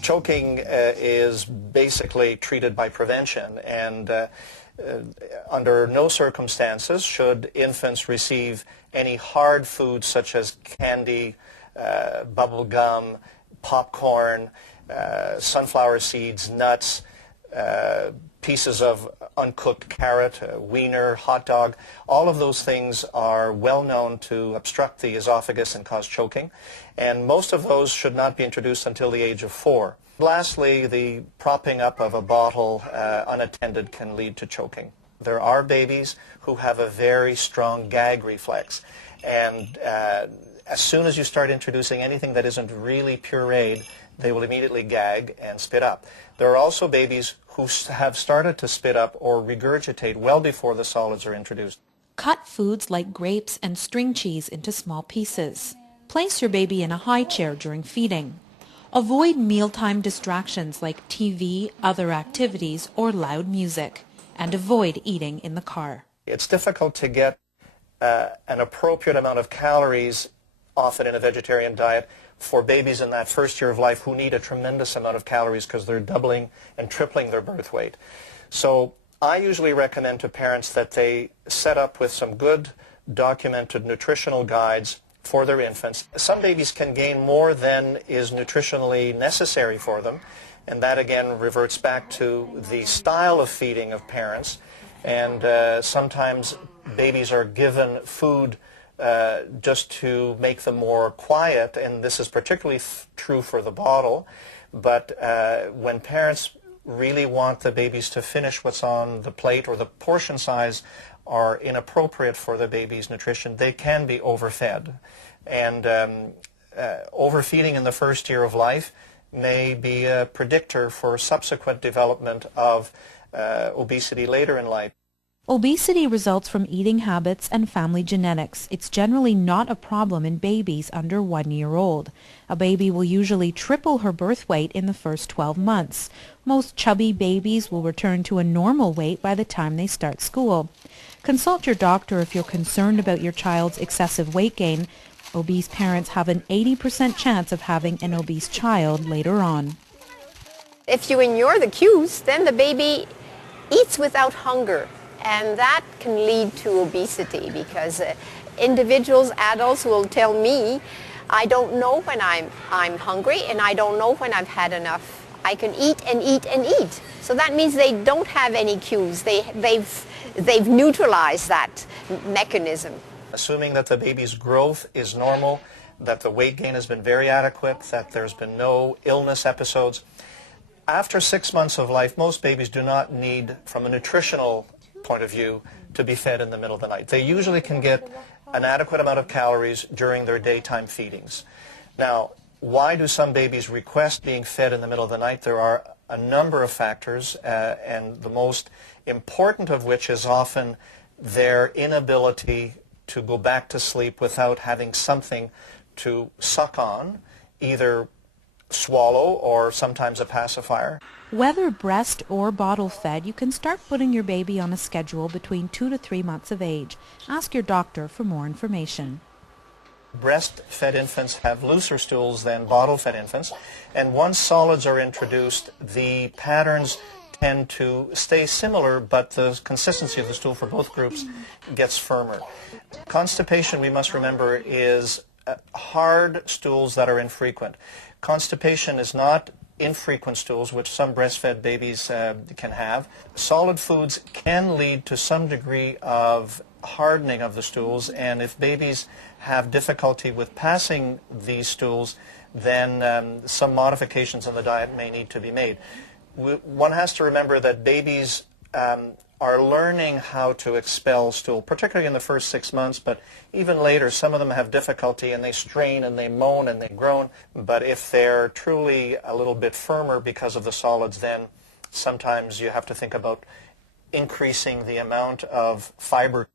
Choking is basically treated by prevention, and under no circumstances should infants receive any hard foods such as candy, bubble gum, popcorn, sunflower seeds, nuts, pieces of uncooked carrot, wiener, hot dog. All of those things are well known to obstruct the esophagus and cause choking, and most of those should not be introduced until the age of 4. Lastly, the propping up of a bottle unattended can lead to choking. There are babies who have a very strong gag reflex, and as soon as you start introducing anything that isn't really pureed, they will immediately gag and spit up. There are also babies who have started to spit up or regurgitate well before the solids are introduced. Cut foods like grapes and string cheese into small pieces. Place your baby in a high chair during feeding. Avoid mealtime distractions like TV, other activities, or loud music. And avoid eating in the car. It's difficult to get an appropriate amount of calories, often in a vegetarian diet, for babies in that first year of life who need a tremendous amount of calories because they're doubling and tripling their birth weight. So I usually recommend to parents that they set up with some good documented nutritional guides for their infants. Some babies can gain more than is nutritionally necessary for them, and that again reverts back to the style of feeding of parents. And sometimes babies are given food just to make them more quiet, and this is particularly true for the bottle. But when parents really want the babies to finish what's on the plate, or the portion size are inappropriate for the baby's nutrition, they can be overfed. And overfeeding in the first year of life may be a predictor for subsequent development of obesity later in life. Obesity results from eating habits and family genetics. It's generally not a problem in babies under 1 year old. A baby will usually triple her birth weight in the first 12 months. Most chubby babies will return to a normal weight by the time they start school. Consult your doctor if you're concerned about your child's excessive weight gain. Obese parents have an 80% chance of having an obese child later on. If you ignore the cues, then the baby eats without hunger. And that can lead to obesity because individuals, adults will tell me, I don't know when I'm hungry and I don't know when I've had enough. I can eat and eat and eat. So that means they don't have any cues. They've neutralized that mechanism. Assuming that the baby's growth is normal, that the weight gain has been very adequate, that there's been no illness episodes. After 6 months of life, most babies do not need, from a nutritional point of view, to be fed in the middle of the night. They usually can get an adequate amount of calories during their daytime feedings. Now, why do some babies request being fed in the middle of the night? There are a number of factors, and the most important of which is often their inability to go back to sleep without having something to suck on, either swallow or sometimes a pacifier. Whether breast or bottle fed, you can start putting your baby on a schedule between 2 to 3 months of age. Ask your doctor for more information. Breastfed infants have looser stools than bottle-fed infants, and once solids are introduced, the patterns tend to stay similar, but the consistency of the stool for both groups gets firmer. Constipation, we must remember, is hard stools that are infrequent. Constipation is not infrequent stools, which some breastfed babies can have. Solid foods can lead to some degree of hardening of the stools, and if babies have difficulty with passing these stools, then some modifications in the diet may need to be made. One has to remember that babies are learning how to expel stool, particularly in the first 6 months, but even later some of them have difficulty and they strain and they moan and they groan. But if they're truly a little bit firmer because of the solids, then sometimes you have to think about increasing the amount of fiber